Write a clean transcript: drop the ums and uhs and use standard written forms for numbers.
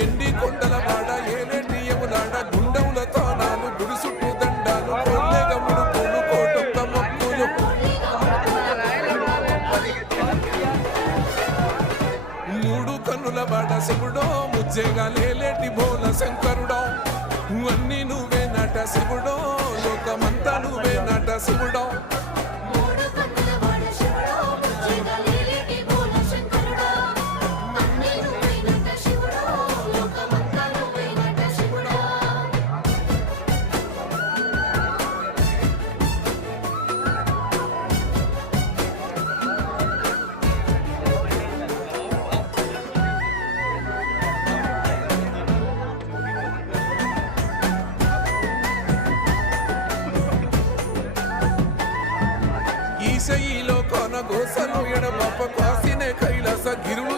ఎండి కొండల వాడ ఏలేటి యములాడ గుండముల తానాలు గుడి చుట్టూ దండాలు కొల్లెగ ముడుపులు కోటొక్క మొక్కులు మూడు కన్నుల వాడ శివుడో ముజ్జేగా లేలేటి బోల శంకరుడో అన్ని నువ్వే నట శివుడో లోకమంతా నువ్వే నట శివుడో ఈశయిలో కొన గోసలు ఎడబాప కాసినే కైలాస గిరులు